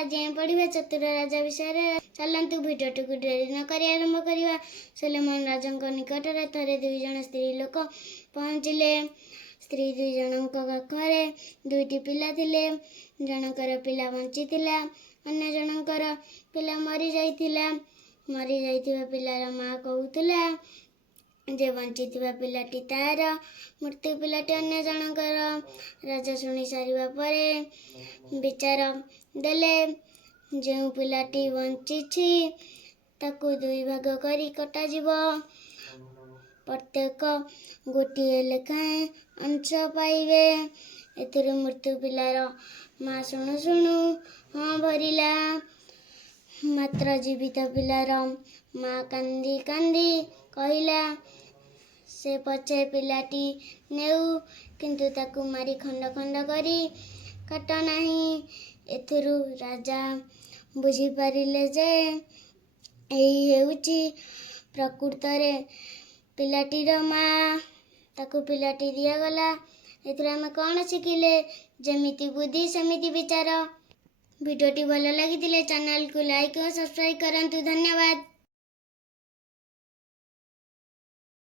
आज पढ़ा चतुर राजा विषय। चलतु भिडियोटी को डेरी न कर आरंभ करवा। सोलोमन राजा निकट में थे दुई जन स्त्री लोक पहुँचले। स्त्री दुई जन पाखरे दुईटी पिला थिले। जनकर पिला बंची अन्य जनकर पिला मरी जाइथिला। मरी जाइथिबा पिलार माँ कहूला जे बंची पिलाटी तार मृत्यु पिलाटी अन्य जनकर। राजा शुणी सारिबा परे विचार देले जो पिलाटी बंची ताकू दुई भाग करी कटा जीवो। प्रत्येक गोटे लेखाएं अंश पाइबे। एथिरु मृत्यु पिलार माँ शुणु शुणु हाँ भरिला। मात्र जीवित पिलार माँ कांदी कांदी कहला से पछे पिलाटी नेउ किंतु ताकू मारी खंड खंड करी काट नाही। एथिरु राजा बुझी पारिले जे एही हेउची प्रकृत रे पिलाटीर माँ। ताकू पिलाटी दिया गला। एथिरु आमे कौन शिखिले जेमिति बुद्धि सेमिति विचार। वीडियोटी भल लगी चैनल को लाइक और सब्सक्राइब करंतु। धन्यवाद।